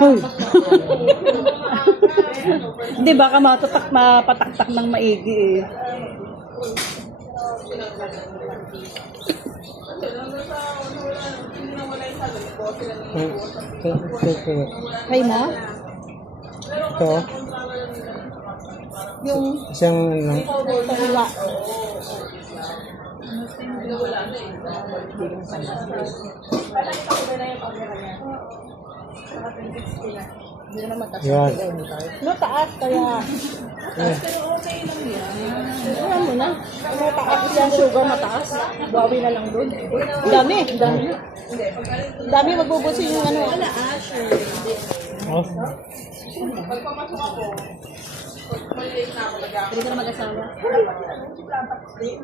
Hoy. Hindi, baka mapataktak ng maigi eh. Ay na? Ito. Yung Isang lang. wala. Yan. Mataas kaya. Alam mo na. Mataas yung sugar, mataas. Bawi na lang doon. Dami. Dami magbubusin yung ano. Oh. Pwede ka mag-asawa.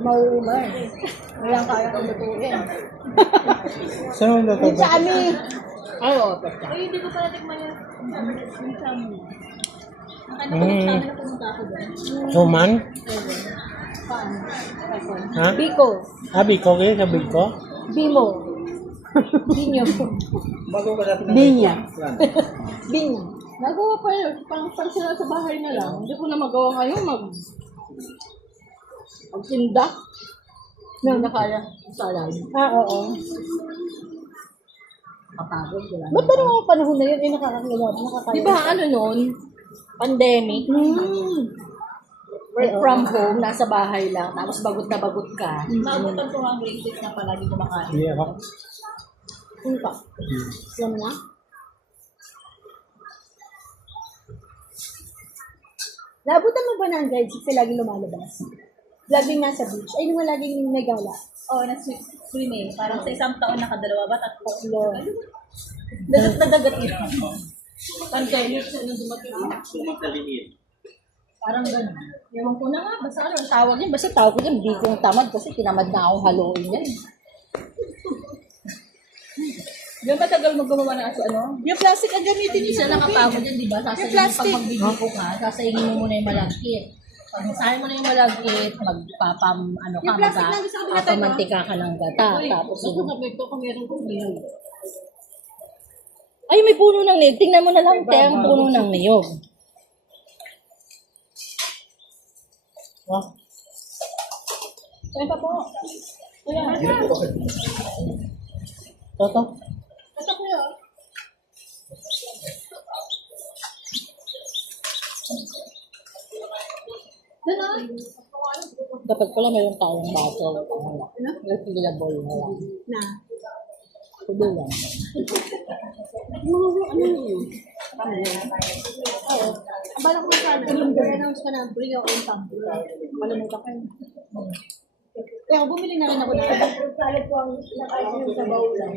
Maumar. Walang kaya kong lutuin. Saan mo Yung ito? sa amin. Ay, oo. Ay, hindi ko pala tikman yung sa amin. Hmm. Suman? Ha? Biko. Biko kayo sa Biko? Bimo. Binyo. Binya. Binya. Nagawa pa yun. Pang sila sa bahay na lang. Hindi ko na magawa ngayon. Magtinda. Nang nakaya sa alam. Oo. kapagod. Ba't ba naman ang panahon na yun? Nakakaya. Di ba ano nun? Pandemic. Work from home, nasa bahay lang. Tapos bagot na bagot ka. Maabutan ko ang grade 6 na palagi kumakain. Hindi ako. Ano pa? Alam mo na? Naabutan mo ba na ang grade 6 na laging lumalabas? Laging nasa beach. Ay, naman laging nagala. Oo, swimming. Parang sa isang taon nakadalawa ba? Tatlo. Dagat na dagat yun. Pandemic, nung dumating ako. Parang gano'n. Ewan ko na nga, basta ano, ang tawag yun. Basta tawag yun, hindi kong tamad kasi tinamad na akong haluin yan. Yung matagal mo gumawa ng ano? Yung plastic ang gamitin niyo. Isa nakapagod yan, di ba? Yung Sasayin plastic. pag magbibiko ka, sasayin mo muna yung malagkit. Pag nasahin mo na yung malagkit, ano ka, Yung plastic lang, gusto ko pinatay mo. mapamantika ka ng gata. Tapos Gusto ko ito kung meron kong niyog. ay, may puno ng niyog. Tingnan mo na lang, te, ang puno ng niyog. Ayun pa po. Kuya, Toto? ito kuya. Ganon. Dapat pala mayroon tayong bottle. Refillable na lang. Na. Tuloy lang. Ano yun? Oo. Ang bala ko sana, i-announce ka na, bring your own tumbler. Kalimutan ko yun. Kaya bumili na rin ako na. Salit ko ang nakain sa bawlan.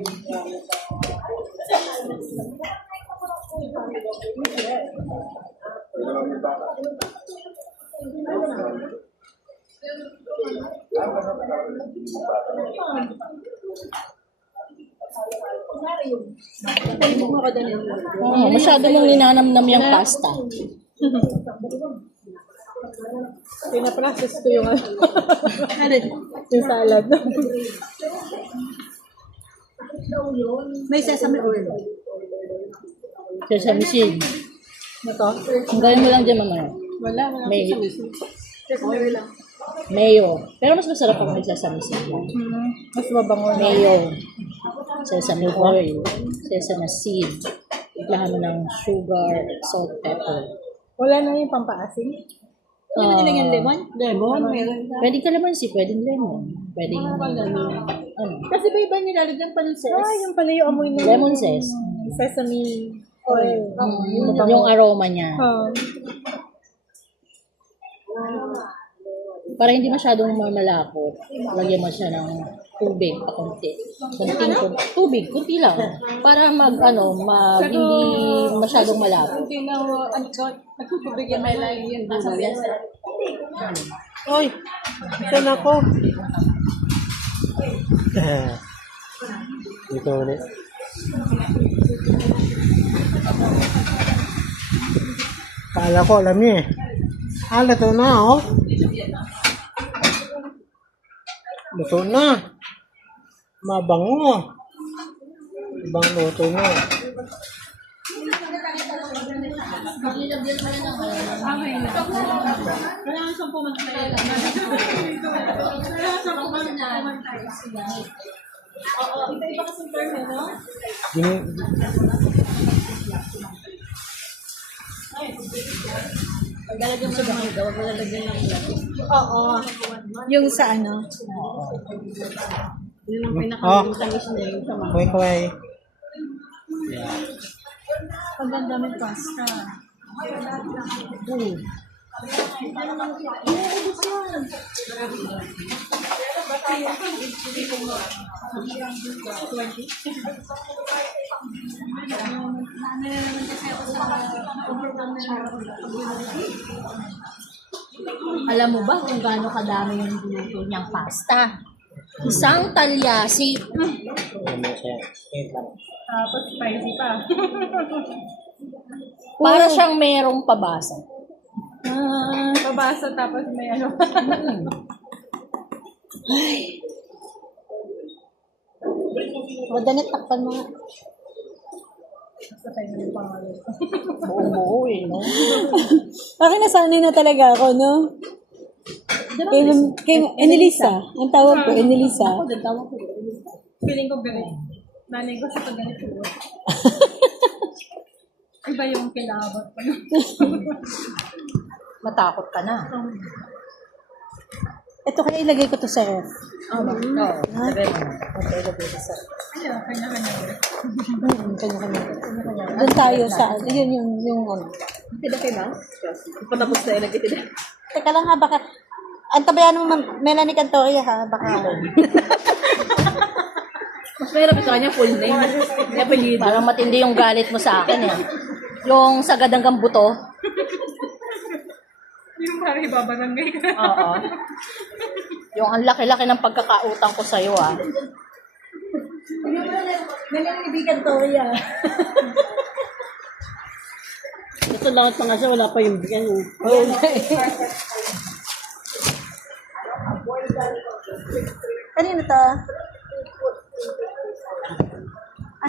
Masyado mong ninanamnam yung pasta. Pinaprocess ko yung yung salad. May sesame oil. Sesame seed. Ito? Ang gawin mo lang dyan mamaya. Wala May sesame oil lang. mayo. Pero mas masarap pag may sesame seed. Mas mabango na. Mayo. Sesame oil. Sesame seed. Iplahan mo ng sugar, salt, pepper. Wala na yung pampaasim. Hindi mo nilagyan lemon? Lemon. Meron. Pwedeng calamansi, pwedeng lemon. Pwedeng, ano, Kasi ba iba nilalagyan pa ng ses? Ah, yung pala yung amoy ng lemon zest. sesame oil. Yung aroma niya. Para hindi masyadong mamalapot, lagyan mo siya ng tubig pa konti. Tubig, kunti lang. Para hindi masyadong malapot. Hindi na, nagtutubig yan, may lalim yan. Nasa Oy! Saan ako? Dito ulit. Kala ko, alam niya eh. Ah, luto na, oh. Luto na. Mabango. Ibang luto na. Okay na. Kailangan siyang pumantay lang. Kailangan siyang pumantay. Oo, iba-iba kasi term, no? Gini- Paglalagyan mo sa mga huwag mo lalagyan ng Oo. Yung sa ano? yun ang Oh, pinaka-tamis niya yung sama. kaway-kaway. Ang ganda ng pasta. Alam mo ba kung gaano kadami yung luto niyang pasta? Isang talyasi. Ano siya? Tapos spicy pa. Para siyang merong pabasa. Babasa tapos may ano. O, danit, takpan mo nga. Buong-buo eh, no? Akin nasanay na talaga ako, no? Kay Enelisa. Ang tawag ko, Enelisa. Feeling ko galit. Nanay ko sa paggalit ko. Iba yung kilabot ko. Matakot ka na. Ito kaya ilagay ko to sa ref. Oo, lagay mo na. Okay, ilagay ko sa Ayun, kanya-kanya. kanya-kanya. Doon tayo sa, yun yung ano. Tidak kayo ba? Patapos na yun, nagtitida. Teka lang ha, baka, ang tabayan mo, Melanie Cantoria ha, baka. Mas mahirap ito kanya full name. Kaya apelido. Parang matindi yung galit mo sa akin eh. Yung sagad hanggang buto. Yung parang ibabarangay ka. Oo. Yung ang laki-laki ng pagkakautang ko sa'yo ah. Melanie Cantoria. Ito lahat pa nga siya, wala pa yung bigyan. Kanino to?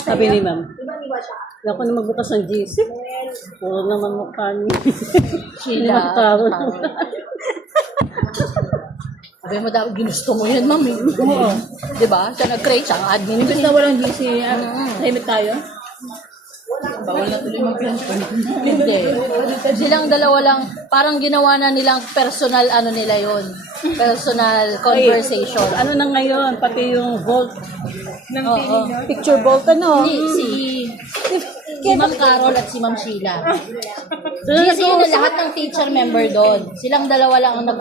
Sabi ni ma'am. Ako na magbukas ng GC. Puro naman mukha niya. Sheila. Sabi mo daw, ginusto mo yun, ma'am. Oo. Diba? Siya nag-create, siya ang admin. Imbes na walang GC, tahimik tayo. Bawal na tuloy mag-plans. Hindi. Silang dalawa lang, parang ginawa na nilang personal ano nila yon, personal conversation. Ano na ngayon, pati yung vault ng Oo. Picture bolt, ano? Hindi, si Ma'am Carol at si Ma'am Sheila. GC na lahat ng teacher member doon. Silang dalawa lang ang nag